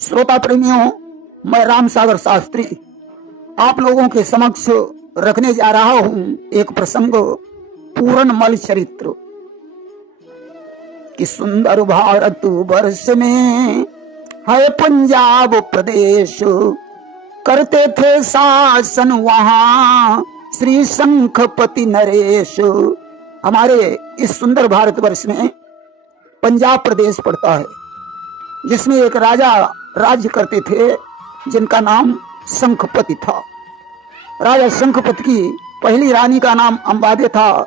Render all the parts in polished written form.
श्रोता प्रेमियों, मैं राम सागर शास्त्री आप लोगों के समक्ष रखने जा रहा हूं एक प्रसंग, पूरनमल चरित्र। कि सुंदर भारत वर्ष में है पंजाब प्रदेश, करते थे शासन वहां श्री शंखपति नरेश। हमारे इस सुंदर भारतवर्ष में पंजाब प्रदेश पड़ता है, जिसमें एक राजा राज्य करते थे जिनका नाम शंखपति था। राजा शंखपति की पहली रानी का नाम अंबादे था,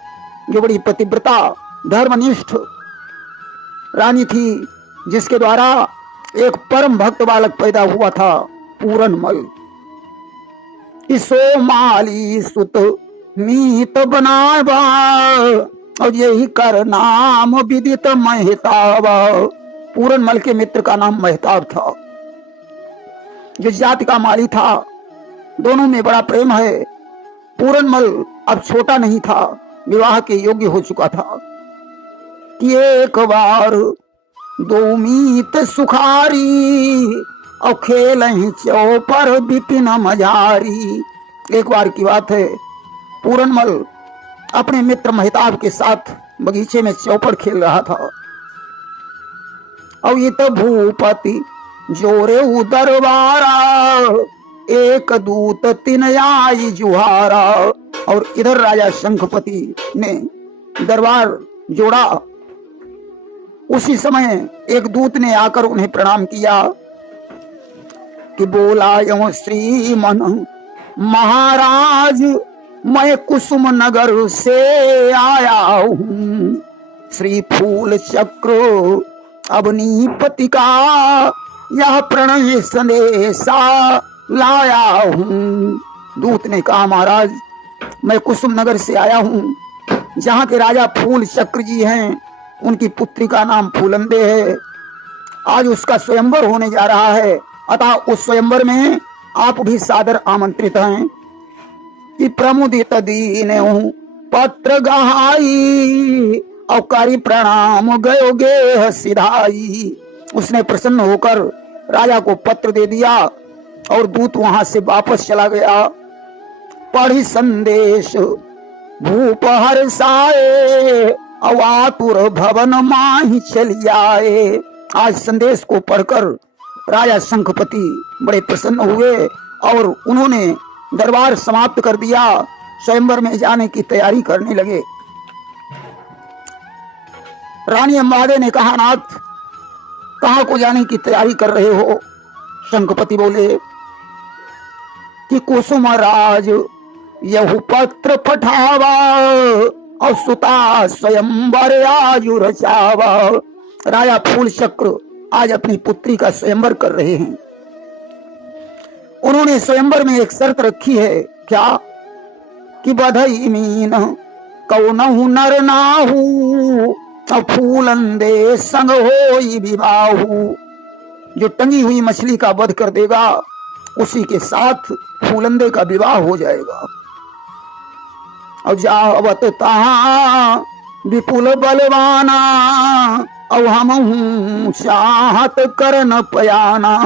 जो बड़ी पतिव्रता धर्मनिष्ठ रानी थी, जिसके द्वारा एक परम भक्त बालक पैदा हुआ था, पूरनमल। इसो माली सुत मीत बनावा, और यही कर नाम विदित महताब। पूरनमल के मित्र का नाम महताब था, जो जाति का माली था। दोनों में बड़ा प्रेम है। पूरनमल अब छोटा नहीं था, विवाह के योग्य हो चुका था। कि एक बार दो मीत सुखारी, और खेल चौपर बिपिन मजारी। एक बार की बात है, पूरनमल अपने मित्र महताब के साथ बगीचे में चौपड़ खेल रहा था। और ये तो भूपति जोरे दरबारा, एक दूत तीन आई जुहारा। और इधर राजा शंखपति ने दरबार जोड़ा। उसी समय एक दूत ने आकर उन्हें प्रणाम किया कि बोला, यो श्रीमन महाराज, मैं कुसुम नगर से आया हूँ, श्री फूल चक्र अवनीपति का यह प्रणय संदेशा लाया हूँ। दूत ने कहा, महाराज मैं कुसुम नगर से आया हूँ, जहाँ के राजा फूल चक्र जी हैं, उनकी पुत्री का नाम फूलंदे है। आज उसका स्वयंवर होने जा रहा है, अतः उस स्वयंवर में आप भी सादर आमंत्रित हैं। कि प्रमुदित दीन हूँ पत्र गहाई, और करी प्रणाम गयोगे सिधाई। उसने प्रसन्न होकर राजा को पत्र दे दिया, और दूत वहां से वापस चला गया। पढ़ी संदेश भूप हर्षाए, और आतुर भवन माही चली आए। आज संदेश को पढ़कर राजा शंखपति बड़े प्रसन्न हुए, और उन्होंने दरबार समाप्त कर दिया, स्वयंवर में जाने की तैयारी करने लगे। रानी अंबादे ने कहा, नाथ कहाँ को जाने की तैयारी कर रहे हो? शंखपति बोले कि कुसुम राज यहु पत्र पठावा, और सुता स्वयंवर आजु रचावा। राजा फूल चक्र आज अपनी पुत्री का स्वयंवर कर रहे हैं। उन्होंने स्वयंवर में एक शर्त रखी है, क्या? कि बधई मीन कौनहु नर नाहू, फूलंदे संग होई विवाहू। जो टंगी हुई मछली का वध कर देगा, उसी के साथ फूलंदे का विवाह हो जाएगा। और जावत तहाँ विपुल बलवाना, और हम चाहत कर न पयाना।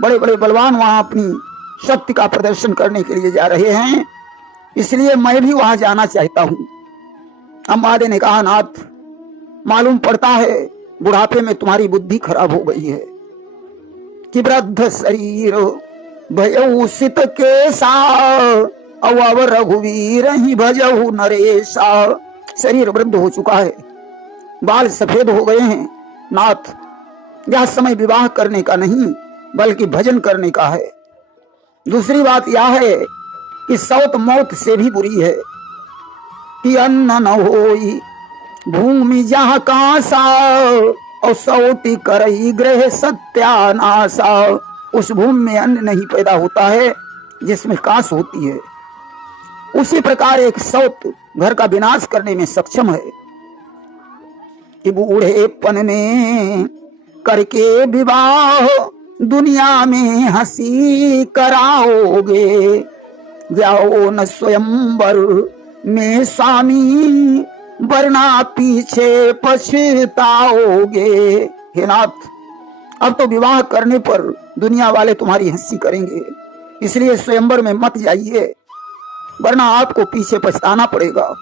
बड़े बड़े बलवान वहां अपनी शक्ति का प्रदर्शन करने के लिए जा रहे हैं, इसलिए मैं भी वहां जाना चाहता हूं। अंबादे ने कहा, नाथ मालूम पड़ता है बुढ़ापे में तुम्हारी बुद्धि खराब हो गई है। कि वृद्ध शरीर भयउ सित केसा, अब रघुवीर ही भजहु नरेशा। शरीर वृद्ध हो चुका है, बाल सफेद हो गए हैं। नाथ यह समय विवाह करने का नहीं, बल्कि भजन करने का है। दूसरी बात यह है कि सौत मौत से भी बुरी है। कि अन्न न होई भूमि जहाँ कांसा, और सौती करई ग्रह सत्यानाशा। उस भूमि में अन्न नहीं पैदा होता है जिसमें कांस होती है। उसी प्रकार एक सौत घर का विनाश करने में सक्षम है। कि बूढ़ेपन में करके विवाह, दुनिया में हंसी कराओगे, जाओ न स्वयंवर में स्वामी, वरना पीछे पछताओगे। हे नाथ अब तो विवाह करने पर दुनिया वाले तुम्हारी हंसी करेंगे, इसलिए स्वयंवर में मत जाइए, वरना आपको पीछे पछताना पड़ेगा।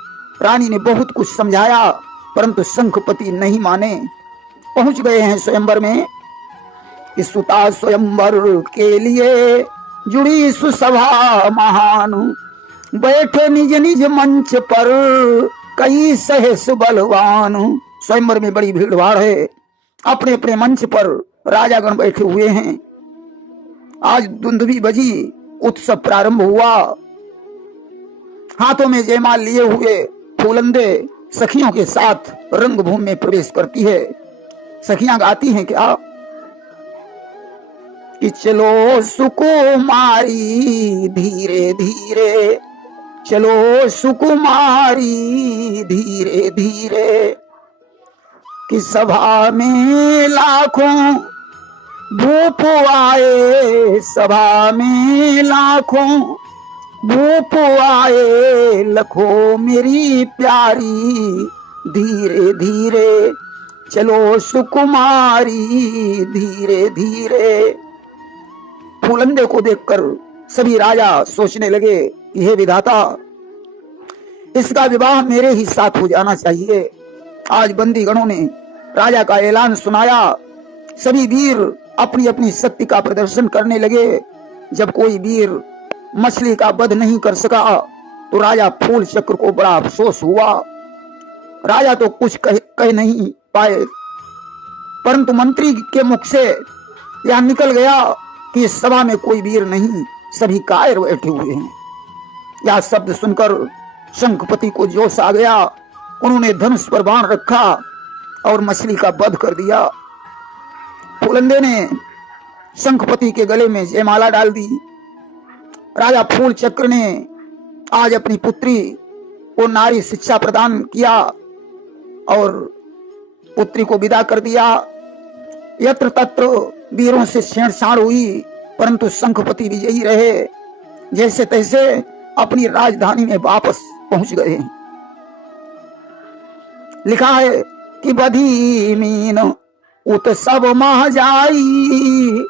रानी ने बहुत कुछ समझाया, परंतु शंखपति नहीं माने। पहुंच गए हैं स्वयंवर में। इस सुता स्वयंवर के लिए जुड़ी सुसभा महान, बैठे निज निज मंच पर कई सहस बलवान। स्वयंवर में बड़ी भीड़ भाड़ है, अपने अपने मंच पर राजागण बैठे हुए हैं। आज दुंदुभी बजी, उत्सव प्रारंभ हुआ। हाथों में जयमाल लिए हुए फूलंदे सखियों के साथ रंगभूमि में प्रवेश करती है। सखियां गाती हैं क्या कि चलो सुकुमारी धीरे धीरे, चलो सुकुमारी धीरे धीरे, कि सभा में लाखों भूप आए, सभा में लाखों भूप आए, लखो मेरी प्यारी धीरे धीरे, चलो सुकुमारी धीरे धीरे। फूलंदे को देखकर सभी राजा सोचने लगे कि हे विधाता, इसका विवाह मेरे ही साथ हो जाना चाहिए। आज बंदीगणों ने राजा का ऐलान सुनाया। सभी वीर अपनी अपनी शक्ति का प्रदर्शन करने लगे। जब कोई वीर मछली का वध नहीं कर सका तो राजा फूल चक्र को बड़ा अफसोस हुआ। राजा तो कुछ कह नहीं पाए, परंतु मंत्री के मुख से यह निकल गया कि इस सभा में कोई वीर नहीं, सभी कायर बैठे हुए हैं। यह शब्द सुनकर शंखपति को जोश आ गया। उन्होंने धनुष पर बाण रखा और मछली का वध कर दिया। फूलंदे ने शंखपति के गले में जयमाला डाल दी। राजा फूल चक्र ने आज अपनी पुत्री को नारी शिक्षा प्रदान किया और पुत्री को विदा कर दिया। यत्र तत्र वीरों से छेड़छाड़ हुई, परंतु शंखपति विजयी रहे। जैसे तैसे अपनी राजधानी में वापस पहुंच गए। लिखा है कि बधी मीन उत सब मह जाई,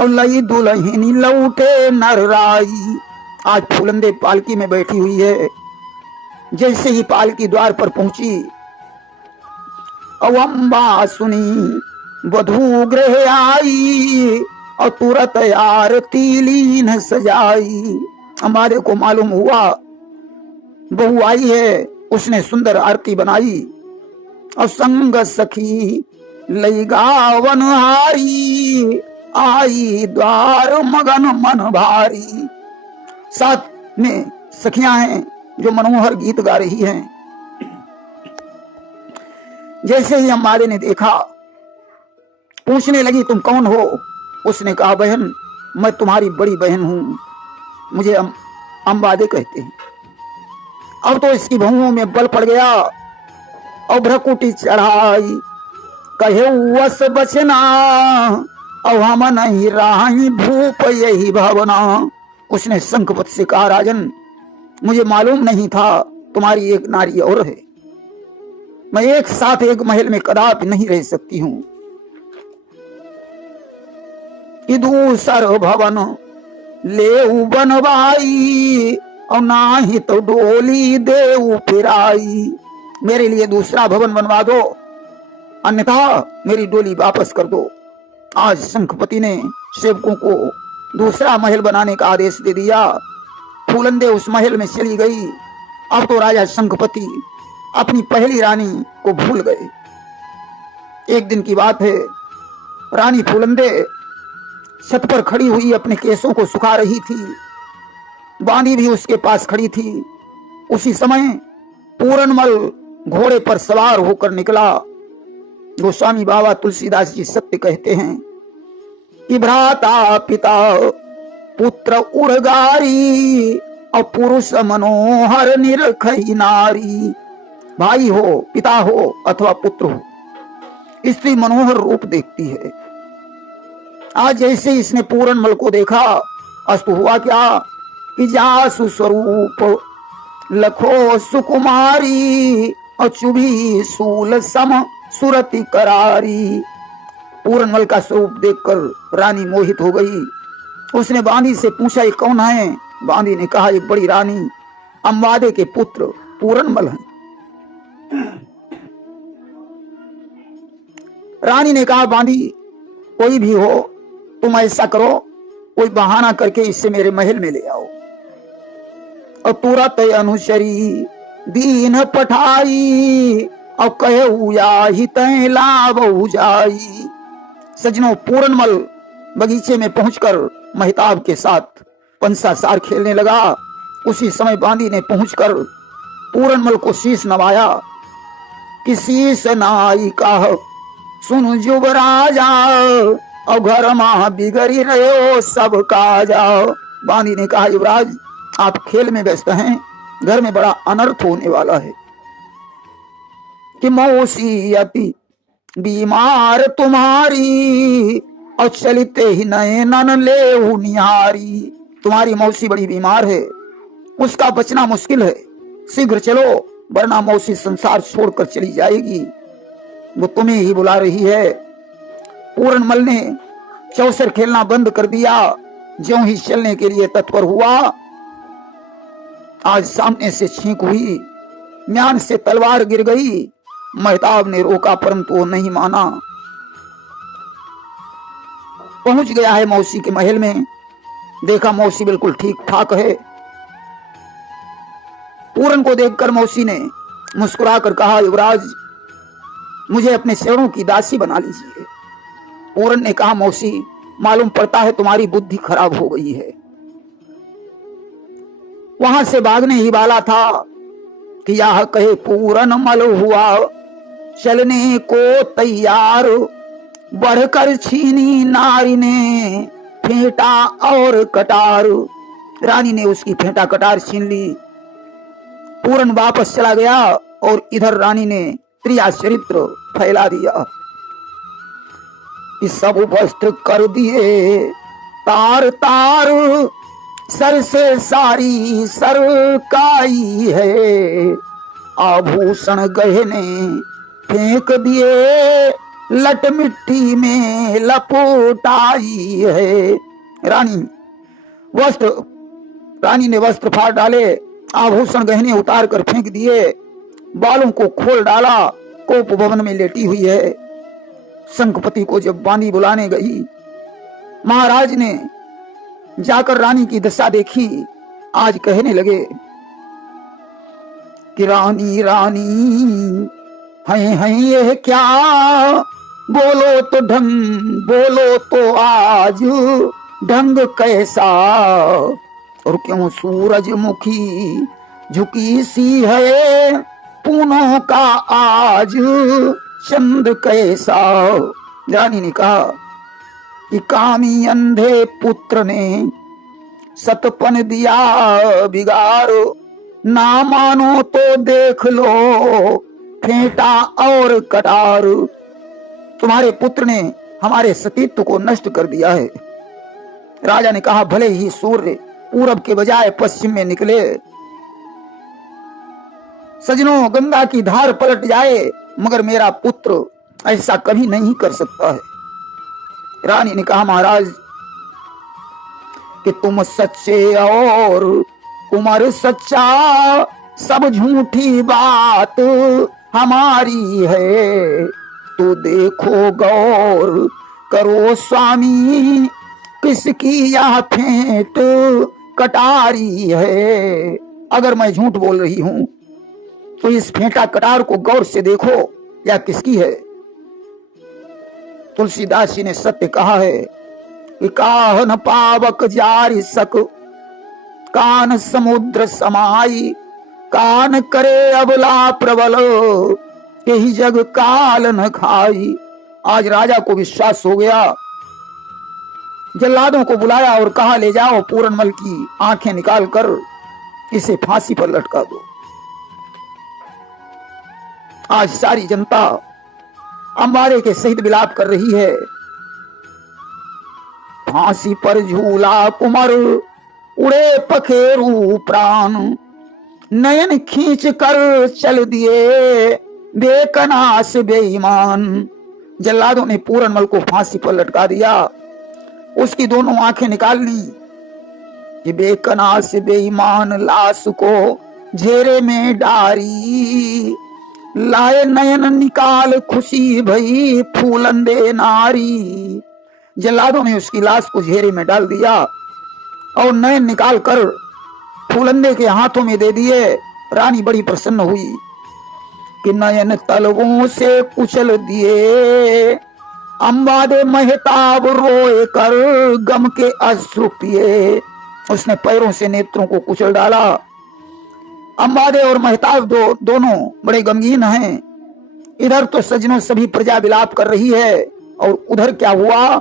और लई दुल्हनी लौटे नर राई। आज फूलंदे पालकी में बैठी हुई है। जैसे ही पालकी द्वार पर पहुंची, अवंबा सुनी वधू गृह आई, और तुरंत आरती लीन सजाई। हमारे को मालूम हुआ बहू आई है, उसने सुंदर आरती बनाई और संग सखी लई गावन हारी, आई द्वार मगन मन भारी। साथ में सखियां हैं जो मनोहर गीत गा रही हैं। जैसे ही हमारे ने देखा, पूछने लगी तुम कौन हो। उसने कहा बहन, मैं तुम्हारी बड़ी बहन हूं, मुझे अंबादे कहते हैं। अब तो इसकी भौहों में बल पड़ गया और भ्रकुटी चढ़ाई, कहे वस बचना और हम नहीं राही भूप यही भावना। उसने शंखपति से कहा राजन, मुझे मालूम नहीं था तुम्हारी एक नारी और है। मैं एक साथ एक महल में कदापि नहीं रह सकती हूं। दूसर भवन ले बनवाई, और ना ही तो डोली देऊ फिराई। मेरे लिए दूसरा भवन बनवा दो, अन्यथा मेरी डोली वापस कर दो। आज शंखपति ने सेवकों को दूसरा महल बनाने का आदेश दे दिया। फूलंदे उस महल में चली गई। अब तो राजा शंखपति अपनी पहली रानी को भूल गए। एक दिन की बात है, रानी फूलंदे छत पर खड़ी हुई अपने केसों को सुखा रही थी। बांदी भी उसके पास खड़ी थी। उसी समय पूरनमल घोड़े पर सवार होकर निकला। गोस्वामी बाबा तुलसीदास जी सत्य कहते हैं कि भ्राता पिता पुत्र उड़गारी, और पुरुष मनोहर निरखई नारी। भाई हो, पिता हो अथवा पुत्र हो, स्त्री मनोहर रूप देखती है। आज जैसे इसने पूरनमल को देखा, अस्तु हुआ क्या कि जासु स्वरूप लखो सुकुमारी, और चुभी सूल सम सुरति करारी। पूरनमल का स्वरूप देखकर रानी मोहित हो गई। उसने बांदी से पूछा, ये कौन है? बांदी ने कहा, ये बड़ी रानी अंबादे के पुत्र पूरनमल हैं। रानी ने कहा, बांदी कोई भी हो, तुम ऐसा करो, कोई बहाना करके इससे मेरे महल में ले आओ। और तुरंत अनुचरी दीन पठाई और कहे याही तय लाभ जाई। सजनों, पूरनमल बगीचे में पहुंचकर महताब के साथ पंसा सार खेलने लगा। उसी समय बांदी ने पहुंचकर पूरनमल को शीश नवाया कि शीश नाई का सुन जुबराजा और घर मां बिगड़ी रहे सब काजा। बांदी ने कहा, युवराज आप खेल में व्यस्त हैं, घर में बड़ा अनर्थ होने वाला है कि मौसी अति बीमार तुम्हारी और चलते ही नए नन ले निहारी। तुम्हारी मौसी बड़ी बीमार है, उसका बचना मुश्किल है, शीघ्र चलो वरना मौसी संसार छोड़कर चली जाएगी, वो तुम्हें ही बुला रही है। पूरनमल ने चौसर खेलना बंद कर दिया। ज्यों ही चलने के लिए तत्पर हुआ, आज सामने से छींक हुई, म्यान से तलवार गिर गई। महताब ने रोका परंतु वो नहीं माना। पहुंच गया है मौसी के महल में, देखा मौसी बिल्कुल ठीक ठाक है। पूरन को देखकर मौसी ने मुस्कुराकर कहा, युवराज मुझे अपने चरणों की दासी बना लीजिए। पूरन ने कहा, मौसी मालूम पड़ता है तुम्हारी बुद्धि खराब हो गई है। वहां से भागने ही वाला था कि यह कहे पूरनमल हुआ चलने को तैयार, बढ़कर छीनी नारी ने फेंटा और कटार। रानी ने उसकी फेंटा कटार छीन ली। पूरन वापस चला गया और इधर रानी ने त्रिया चरित्र फैला दिया। इस सब वस्त्र कर दिए तार तार, सर से सारी सरकाई है, आभूषण गहने फेंक दिए लट मिट्टी में लपटाई है। रानी ने वस्त्र फाड़ डाले, आभूषण गहने उतार कर फेंक दिए, बालों को खोल डाला, कोप भवन में लेटी हुई है। शंखपति को जब बांदी बुलाने गई, महाराज ने जाकर रानी की दशा देखी। आज कहने लगे कि रानी रानी हैं ये क्या, बोलो तो आज ढंग कैसा, और क्यों सूरजमुखी झुकी सी है, पूनों का आज चंद कैसा। रानी ने कहा कि कामी अंधे पुत्र ने सतपन दिया बिगाड़, ना मानो तो देख लो फेंटा और कटार। तुम्हारे पुत्र ने हमारे सतीत्व को नष्ट कर दिया है। राजा ने कहा, भले ही सूर्य पूरब के बजाय पश्चिम में निकले, सजनों गंगा की धार पलट जाए, मगर मेरा पुत्र ऐसा कभी नहीं कर सकता है। रानी ने कहा, महाराज कि तुम सच्चे और कुमार सच्चा, सब झूठी बात हमारी है, तो देखो गौर करो स्वामी, किसकी यह फेंट कटारी है। अगर मैं झूठ बोल रही हूं तो इस फेंटा कटार को गौर से देखो, यह किसकी है। तुलसीदास जी ने सत्य कहा है कि काहन पावक जारि सक, कान समुद्र समाई, कान करे अबला प्रबल, यही जग काल न खाई। आज राजा को विश्वास हो गया, जल्लादों को बुलाया और कहा, ले जाओ पूरनमल की आंखें निकाल कर इसे फांसी पर लटका दो। आज सारी जनता अंबारे के सहित विलाप कर रही है। फांसी पर झूला कुमार, उड़े पखेरू प्राण, नयन खींच कर चल दिए बेकनास बेईमान। जल्लादों ने पूरनमल को फांसी पर लटका दिया। उसकी दोनों आंखें निकाल ली कि बेकना से बेईमान लाश को घेरे में डारी, लाए नयन निकाल खुशी भई फूलंदे नारी। जल्लादों ने उसकी लाश को घेरे में डाल दिया और नयन निकाल कर फूलंदे के हाथों में दे दिए। रानी बड़ी प्रसन्न हुई कि नयन तलवों से कुचल दिए, अंबादे महताब रोए कर गम के अश्रु पिए। उसने पैरों से नेत्रों को कुचल डाला। अंबादे और महताब दोनों बड़े गमगीन हैं। इधर तो सजनों सभी प्रजा विलाप कर रही है और उधर क्या हुआ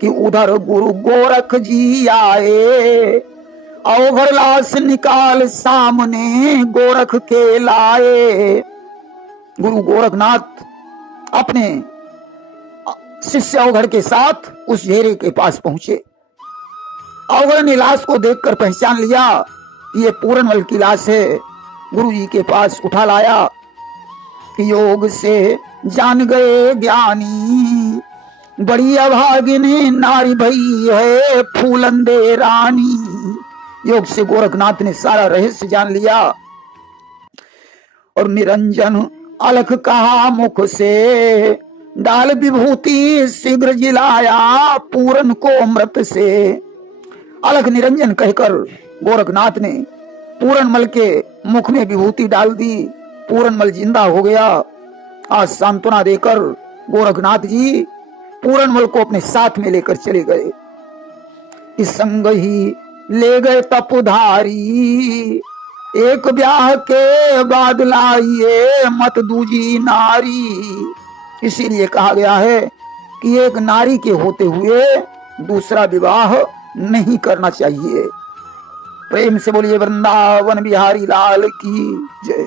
कि उधर गुरु गोरख जी आए, अवघर लाश निकाल सामने गोरख के लाए। गुरु गोरखनाथ अपने शिष्य अवघड़ के साथ उस घेरे के पास पहुंचे। अवघड़ ने लाश को देखकर पहचान लिया, ये पूरनमल की लाश है। गुरु जी के पास उठा लाया। योग से जान गए ज्ञानी, बड़ी अभागिनी नारी भई है फूलंदे रानी। योग से गोरखनाथ ने सारा रहस्य जान लिया और निरंजन अलख कहा मुख से, डाल विभूति शीघ्र जिलाया पूरन को अमृत से। अलख निरंजन कहकर गोरखनाथ ने पूरनमल के मुख में विभूति डाल दी। पूरनमल जिंदा हो गया। आज सांत्वना देकर गोरखनाथ जी पूरनमल को अपने साथ में लेकर चले गए। इस संग ही ले गए तपधारी, एक ब्याह के बाद लाइए मत दूजी नारी। इसीलिए कहा गया है कि एक नारी के होते हुए दूसरा विवाह नहीं करना चाहिए। प्रेम से बोलिए वृंदावन बिहारी लाल की जय।